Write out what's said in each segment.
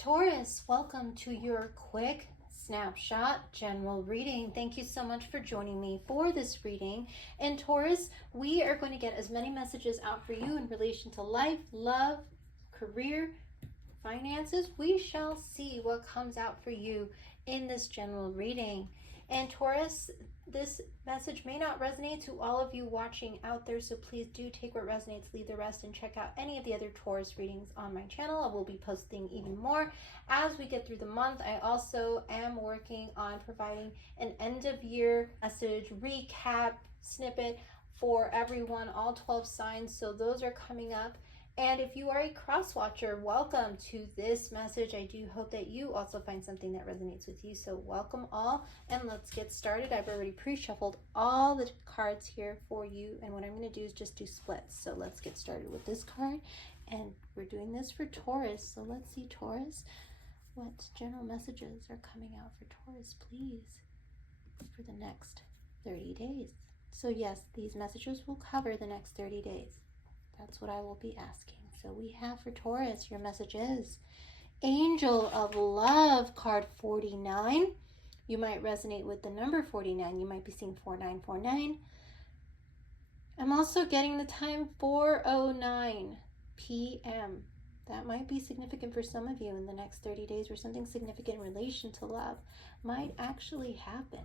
Taurus, welcome to your quick snapshot general reading. Thank you so much for joining me for this reading. And Taurus, we are going to get as many messages out for you in relation to life, love, career, finances. We shall see what comes out for you in this general reading. And Taurus, this message may not resonate to all of you watching out there, so please do take what resonates, leave the rest, and check out any of the other Taurus readings on my channel. I will be posting even more as we get through the month. I also am working on providing an end of year message recap snippet for everyone, all 12 signs, so those are coming up. And if you are a cross watcher, welcome to this message. I do hope that you also find something that resonates with you. So welcome all, and let's get started. I've already pre-shuffled all the cards here for you, and what I'm going to do is just do splits. So let's get started with this card, and we're doing this for Taurus. So let's see, Taurus, what general messages are coming out for Taurus, please, for the next 30 days. So yes, these messages will cover the next 30 days. That's what I will be asking. So we have for Taurus, your message is Angel of Love, card 49. You might resonate with the number 49. You might be seeing 4949. I'm also getting the time 4:09 p.m. That might be significant for some of you in the next 30 days, where something significant in relation to love might actually happen.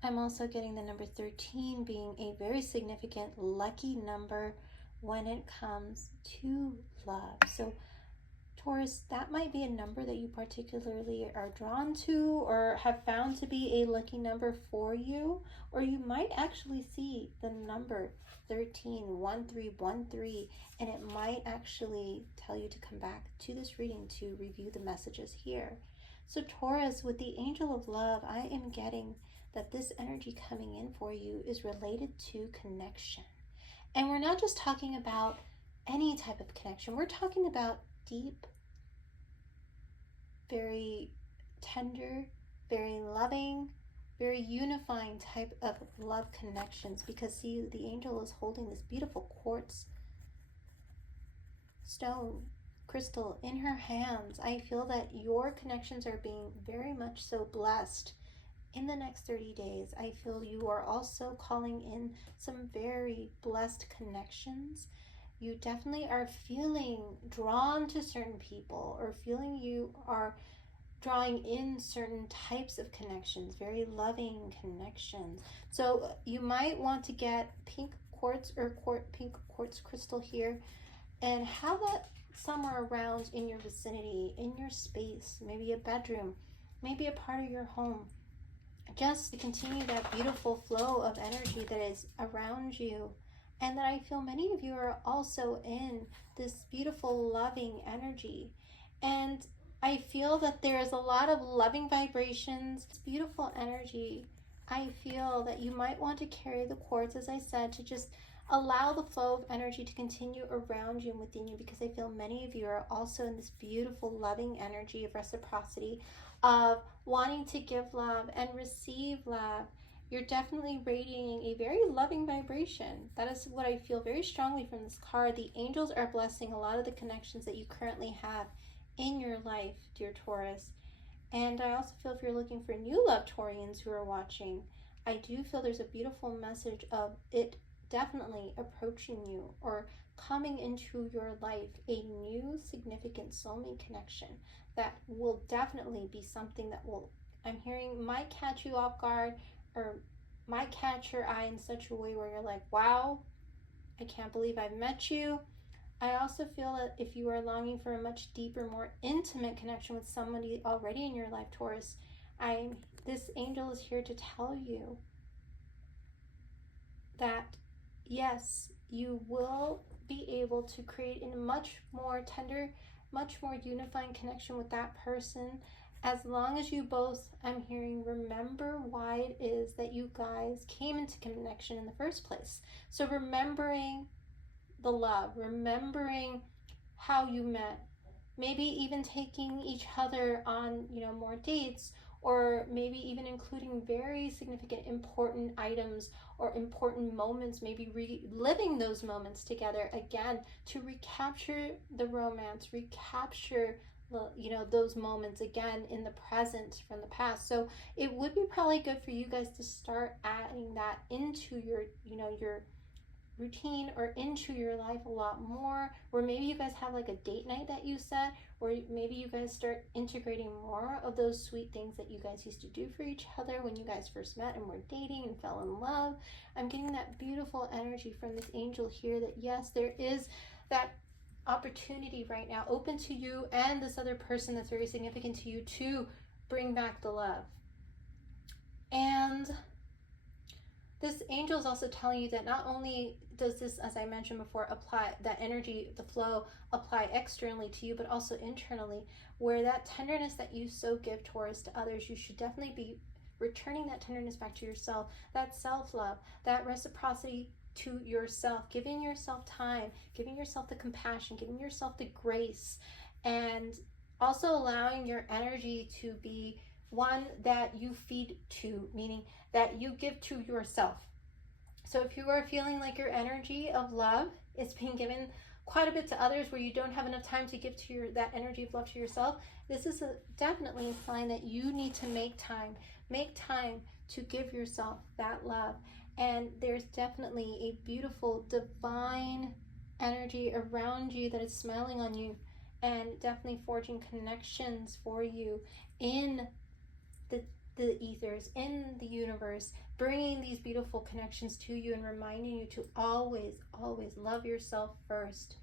I'm also getting the number 13 being a very significant lucky number when it comes to love. So Taurus, that might be a number that you particularly are drawn to or have found to be a lucky number for you, or you might actually see the number 131313, and it might actually tell you to come back to this reading to review the messages here. So Taurus, with the Angel of Love, I am getting that this energy coming in for you is related to connection. And we're not just talking about any type of connection. We're talking about deep, very tender, very loving, very unifying type of love connections. Because see, the angel is holding this beautiful quartz stone, crystal in her hands. I feel that your connections are being very much so blessed in the next 30 days. I feel you are also calling in some very blessed connections. You definitely are feeling drawn to certain people, or feeling you are drawing in certain types of connections, very loving connections. So you might want to get pink quartz or pink quartz crystal here and have that somewhere around in your vicinity, in your space, maybe a bedroom, maybe a part of your home, just to continue that beautiful flow of energy that is around you. And that I feel many of you are also in this beautiful loving energy. And I feel that there is a lot of loving vibrations, this beautiful energy. I feel that you might want to carry the quartz, as I said, to just allow the flow of energy to continue around you and within you, because I feel many of you are also in this beautiful loving energy of reciprocity, of wanting to give love and receive love. You're definitely radiating a very loving vibration. That is what I feel very strongly from this card. The angels are blessing a lot of the connections that you currently have in your life, dear Taurus. And I also feel if you're looking for new love, Taurians who are watching, I do feel there's a beautiful message of it definitely approaching you or coming into your life, a new significant soulmate connection that will definitely be something that will, I'm hearing, might catch you off guard, or might catch your eye in such a way where you're like, wow, I can't believe I've met you. I also feel that if you are longing for a much deeper, more intimate connection with somebody already in your life, Taurus, this angel is here to tell you that yes, you will be able to create a much more tender, much more unifying connection with that person, as long as you both, I'm hearing, remember why it is that you guys came into connection in the first place. So remembering the love, remembering how you met, maybe even taking each other on, more dates, or maybe even including very significant, important items or important moments, maybe reliving those moments together again to recapture the romance, recapture those moments again in the present from the past. So it would be probably good for you guys to start adding that into your routine or into your life a lot more, where maybe you guys have like a date night that you set, or maybe you guys start integrating more of those sweet things that you guys used to do for each other when you guys first met and were dating and fell in love. I'm getting that beautiful energy from this angel here that yes, there is that opportunity right now open to you and this other person that's very significant to you to bring back the love. And this angel is also telling you that not only does this, as I mentioned before, apply that energy, the flow, apply externally to you, but also internally, where that tenderness that you so give, Taurus, to others, you should definitely be returning that tenderness back to yourself, that self-love, that reciprocity to yourself, giving yourself time, giving yourself the compassion, giving yourself the grace, and also allowing your energy to be one that you feed to, meaning that you give to yourself. So if you are feeling like your energy of love is being given quite a bit to others where you don't have enough time to give to that energy of love to yourself, this is definitely a sign that you need to make time to give yourself that love. And there's definitely a beautiful divine energy around you that is smiling on you and definitely forging connections for you in the ethers, in the universe, bringing these beautiful connections to you and reminding you to always love yourself first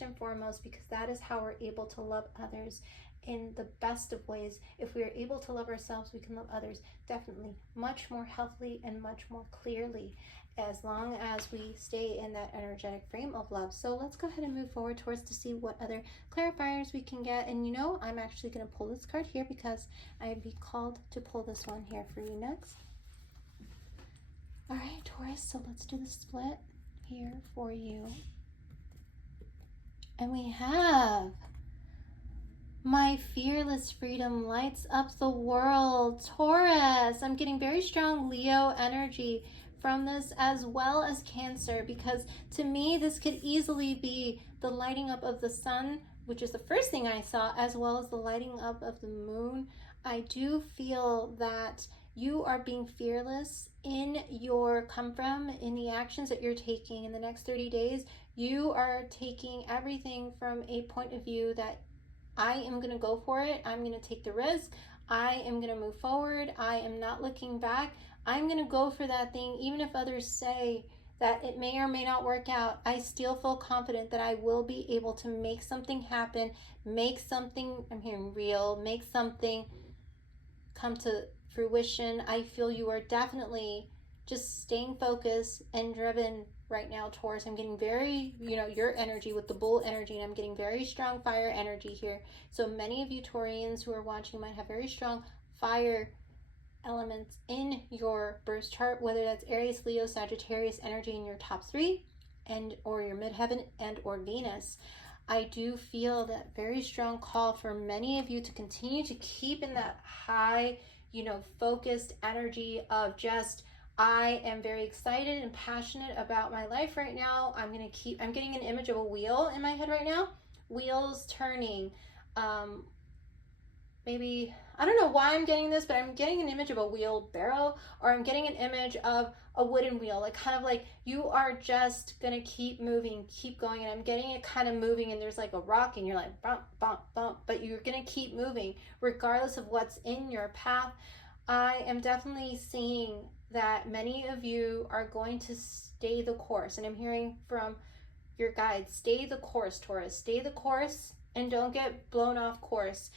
and foremost, because that is how we're able to love others in the best of ways. If we are able to love ourselves, we can love others definitely much more healthily and much more clearly, as long as we stay in that energetic frame of love. So let's go ahead and move forward towards to see what other clarifiers we can get. And I'm actually going to pull this card here because I'd be called to pull this one here for you next. All right, Taurus, so let's do the split here for you. And we have my fearless freedom lights up the world. Taurus, I'm getting very strong Leo energy from this, as well as Cancer, because to me this could easily be the lighting up of the sun, which is the first thing I saw, as well as the lighting up of the moon. I do feel that you are being fearless in your come from, in the actions that you're taking in the next 30 days. You are taking everything from a point of view that I am going to go for it. I'm going to take the risk. I am going to move forward. I am not looking back. I'm going to go for that thing, even if others say that it may or may not work out. I still feel confident that I will be able to make something happen, make something, I'm hearing real, make something come to fruition. I feel you are definitely just staying focused and driven right now, Taurus. I'm getting very, your energy with the bull energy, and I'm getting very strong fire energy here. So many of you Taurians who are watching might have very strong fire elements in your birth chart, whether that's Aries, Leo, Sagittarius energy in your top 3 and or your midheaven and or Venus. I do feel that very strong call for many of you to continue to keep in that high, focused energy of just, I am very excited and passionate about my life right now. I'm getting an image of a wheel in my head right now. Wheels turning. Maybe, I don't know why I'm getting this, but I'm getting an image of a wheelbarrow, or I'm getting an image of a wooden wheel, like kind of like you are just gonna keep moving, keep going, and I'm getting it kind of moving, and there's like a rock and you're like bump, bump, bump, but you're gonna keep moving regardless of what's in your path. I am definitely seeing that many of you are going to stay the course, and I'm hearing from your guides, stay the course, Taurus, stay the course and don't get blown off course.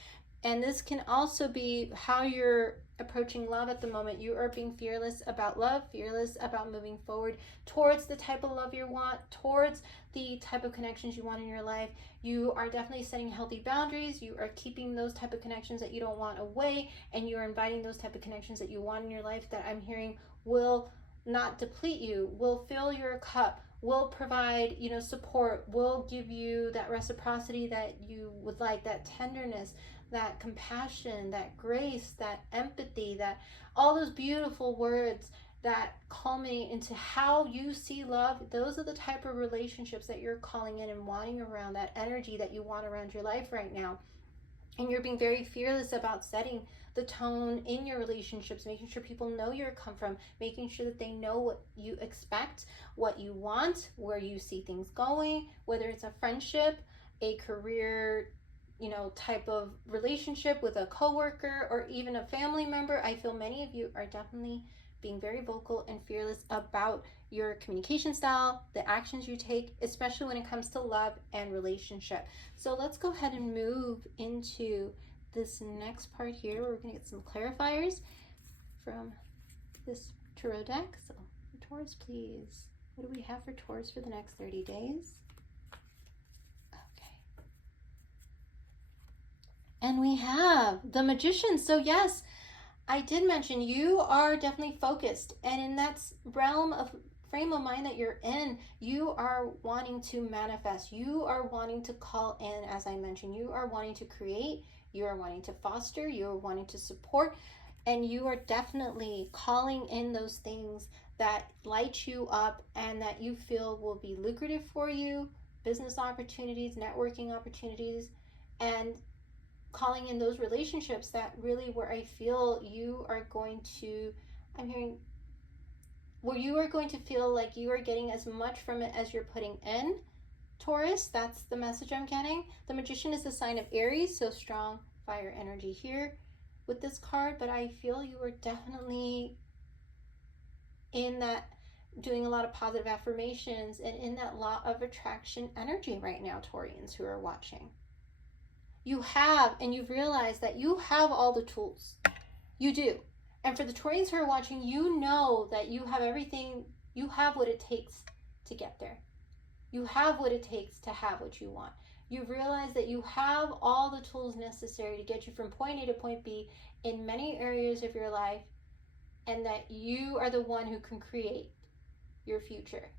And this can also be how you're approaching love at the moment. You are being fearless about love, fearless about moving forward towards the type of love you want, towards the type of connections you want in your life. You are definitely setting healthy boundaries. You are keeping those type of connections that you don't want away, and you are inviting those type of connections that you want in your life that I'm hearing will not deplete you, will fill your cup, will provide, support, will give you that reciprocity that you would like, that tenderness, that compassion, that grace, that empathy, that all those beautiful words that culminate into how you see love. Those are the type of relationships that you're calling in and wanting around, that energy that you want around your life right now. And you're being very fearless about setting the tone in your relationships, making sure people know your come from, making sure that they know what you expect, what you want, where you see things going, whether it's a friendship, a career, type of relationship with a coworker, or even a family member. I feel many of you are definitely being very vocal and fearless about your communication style, the actions you take, especially when it comes to love and relationship. So let's go ahead and move into this next part here. We're going to get some clarifiers from this tarot deck. So Taurus, please. What do we have for Taurus for the next 30 days? Okay. And we have the Magician. So yes, I did mention you are definitely focused, and in that realm of frame of mind that you're in, you are wanting to manifest, you are wanting to call in, as I mentioned, you are wanting to create, you are wanting to foster, you are wanting to support, and you are definitely calling in those things that light you up and that you feel will be lucrative for you, business opportunities, networking opportunities, and calling in those relationships that really where I feel you are going to, I'm hearing, where you are going to feel like you are getting as much from it as you're putting in. Taurus, that's the message I'm getting. The Magician is the sign of Aries, so strong fire energy here with this card, but I feel you are definitely in that, doing a lot of positive affirmations and in that law of attraction energy right now, Taurians who are watching. You have, and you've realized that you have all the tools. You do. And for the Taurians who are watching, you know that you have everything, you have what it takes to get there. You have what it takes to have what you want. You realize that you have all the tools necessary to get you from point A to point B in many areas of your life, and that you are the one who can create your future.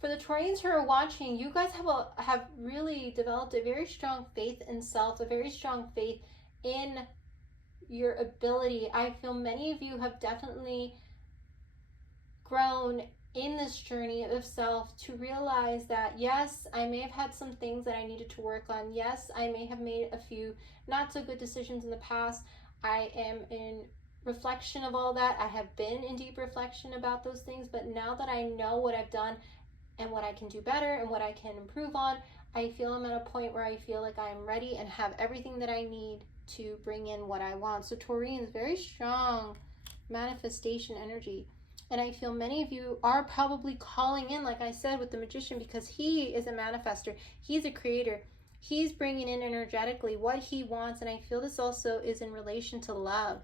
For the Taurians who are watching, you guys have really developed a very strong faith in self, a very strong faith in your ability. I feel many of you have definitely grown in this journey of self to realize that, yes, I may have had some things that I needed to work on. Yes, I may have made a few not so good decisions in the past. I am in reflection of all that. I have been in deep reflection about those things, but now that I know what I've done and what I can do better and what I can improve on, I feel I'm at a point where I feel like I'm ready and have everything that I need to bring in what I want. So Taurians, very strong manifestation energy. And I feel many of you are probably calling in, like I said, with the Magician, because he is a manifester. He's a creator. He's bringing in energetically what he wants. And I feel this also is in relation to love.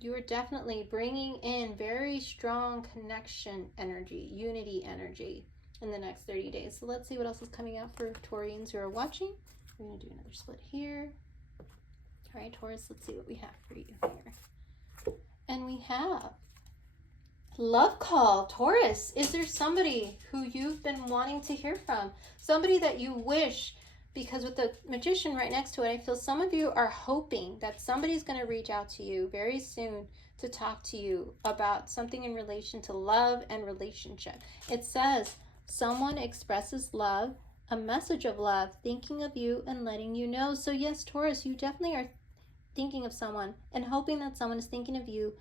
You are definitely bringing in very strong connection energy, unity energy in the next 30 days. So let's see what else is coming out for Taurians who are watching. We're going to do another split here. All right, Taurus, let's see what we have for you here. And we have love call. Taurus, is there somebody who you've been wanting to hear from? Somebody that you wish, because with the Magician right next to it, I feel some of you are hoping that somebody's going to reach out to you very soon to talk to you about something in relation to love and relationship. It says, someone expresses love, a message of love, thinking of you and letting you know. So yes, Taurus, you definitely are thinking of someone and hoping that someone is thinking of you,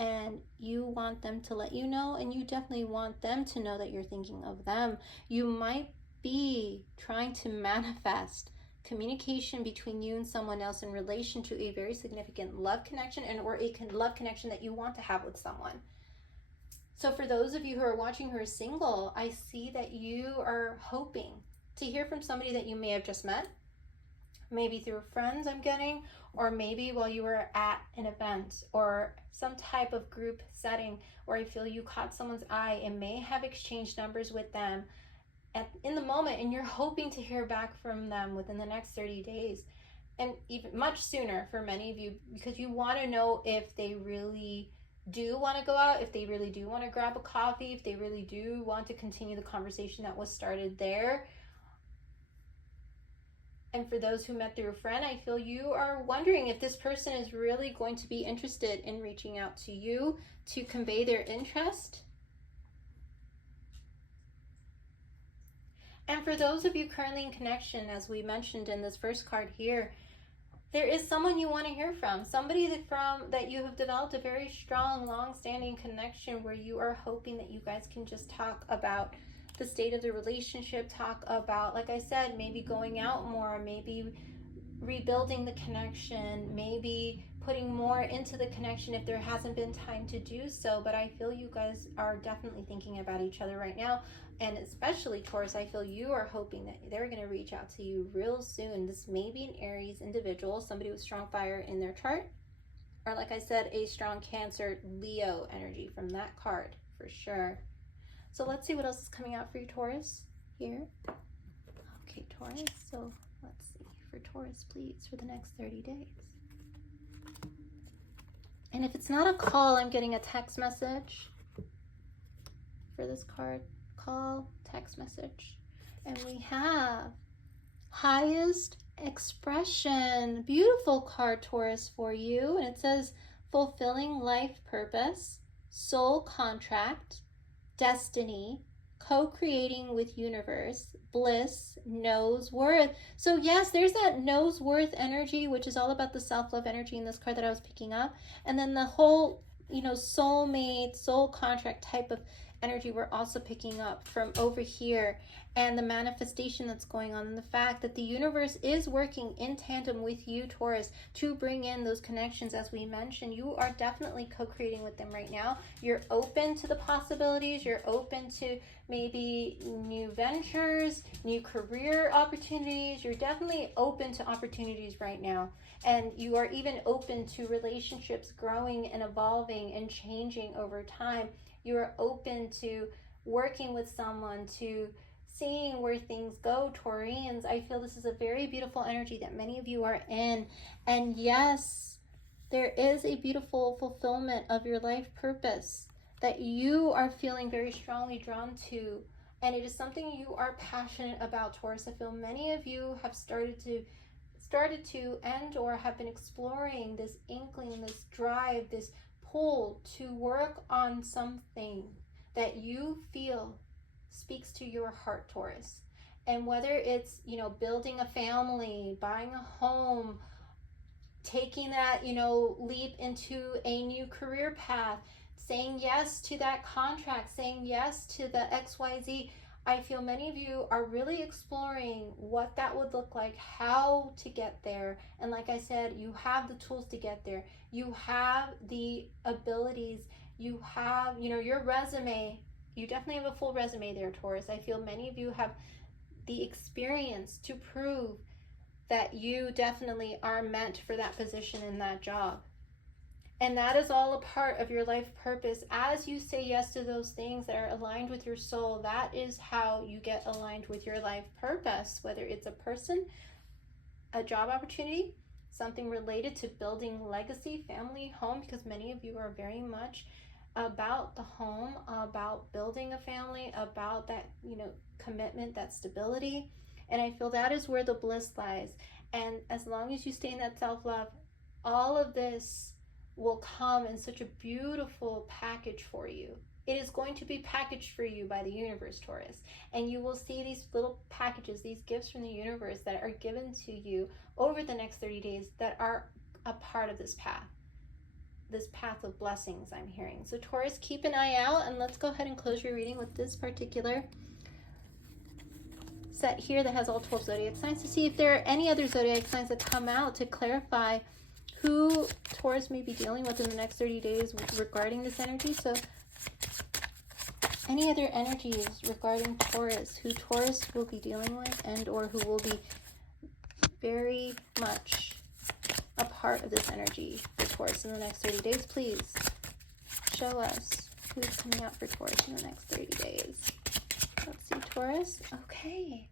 and you want them to let you know, and you definitely want them to know that you're thinking of them. You might be trying to manifest communication between you and someone else in relation to a very significant love connection, and or a love connection that you want to have with someone. So for those of you who are watching who are single, I see that you are hoping to hear from somebody that you may have just met, maybe through friends I'm getting, or maybe while you were at an event or some type of group setting where I feel you caught someone's eye and may have exchanged numbers with them in the moment, and you're hoping to hear back from them within the next 30 days, and even much sooner for many of you, because you want to know if they really do want to go out, if they really do want to grab a coffee, if they really do want to continue the conversation that was started there. And for those who met through a friend, I feel you are wondering if this person is really going to be interested in reaching out to you to convey their interest. And for those of you currently in connection, as we mentioned in this first card here, there is someone you want to hear from, somebody that you have developed a very strong, long-standing connection where you are hoping that you guys can just talk about the state of the relationship, talk about, like I said, maybe going out more, maybe rebuilding the connection, maybe putting more into the connection if there hasn't been time to do so. But I feel you guys are definitely thinking about each other right now. And especially Taurus, I feel you are hoping that they're going to reach out to you real soon. This may be an Aries individual, somebody with strong fire in their chart, or like I said, a strong Cancer, Leo energy from that card for sure. So let's see what else is coming out for you, Taurus, here. Okay, Taurus, so let's see for Taurus, please, for the next 30 days. And if it's not a call, I'm getting a text message for this card. Call, text message. And we have highest expression. Beautiful card, Taurus, for you. And it says fulfilling life purpose, soul contract, destiny, co-creating with universe, bliss, knows worth. So yes, there's that knows worth energy, which is all about the self-love energy in this card that I was picking up. And then the whole, soulmate, soul contract type of energy we're also picking up from over here, and the manifestation that's going on, and the fact that the universe is working in tandem with you, Taurus, to bring in those connections. As we mentioned, you are definitely co-creating with them right now. You're open to the possibilities. You're open to maybe new ventures, new career opportunities. You're definitely open to opportunities right now. And you are even open to relationships growing and evolving and changing over time. You are open to working with someone, to seeing where things go, Taurians. I feel this is a very beautiful energy that many of you are in. And yes, there is a beautiful fulfillment of your life purpose that you are feeling very strongly drawn to. And it is something you are passionate about, Taurus. I feel many of you have started to and or have been exploring this inkling, this drive, this pull to work on something that you feel speaks to your heart, Taurus. And whether it's, building a family, buying a home, taking that, leap into a new career path, saying yes to that contract, saying yes to the XYZ, I feel many of you are really exploring what that would look like, how to get there. And like I said, you have the tools to get there. You have the abilities. You have, your resume. You definitely have a full resume there, Taurus. I feel many of you have the experience to prove that you definitely are meant for that position in that job. And that is all a part of your life purpose. As you say yes to those things that are aligned with your soul, that is how you get aligned with your life purpose, whether it's a person, a job opportunity, something related to building legacy, family, home, because many of you are very much about the home, about building a family, about that, commitment, that stability. And I feel that is where the bliss lies. And as long as you stay in that self-love, all of this will come in such a beautiful package for you. It is going to be packaged for you by the universe, Taurus. And you will see these little packages, these gifts from the universe that are given to you over the next 30 days that are a part of this path of blessings I'm hearing. So Taurus, keep an eye out, and let's go ahead and close your reading with this particular set here that has all 12 zodiac signs to see if there are any other zodiac signs that come out to clarify who Taurus may be dealing with in the next 30 days regarding this energy. So any other energies regarding Taurus, who Taurus will be dealing with and or who will be very much a part of this energy for Taurus in the next 30 days, please show us who's coming out for Taurus in the next 30 days. Let's see, Taurus. Okay.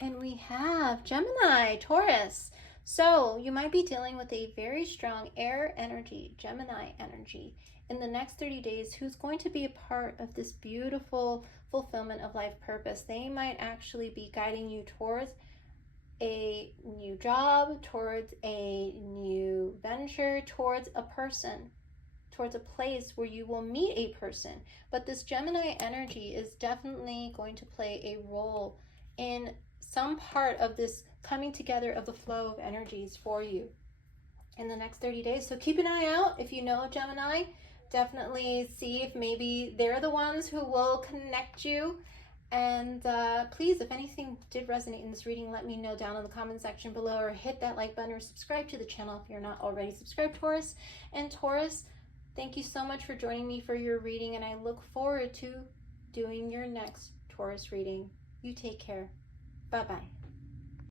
And we have Gemini, Taurus. So you might be dealing with a very strong air energy, Gemini energy, in the next 30 days who's going to be a part of this beautiful fulfillment of life purpose. They might actually be guiding you towards a new job, towards a new venture, towards a person, towards a place where you will meet a person. But this Gemini energy is definitely going to play a role in some part of this coming together of the flow of energies for you in the next 30 days. So keep an eye out. If you know a Gemini, definitely see if maybe they're the ones who will connect you. And please, if anything did resonate in this reading, let me know down in the comment section below, or hit that like button or subscribe to the channel if you're not already subscribed, Taurus. And Taurus, thank you so much for joining me for your reading, and I look forward to doing your next Taurus reading. You take care. Bye-bye.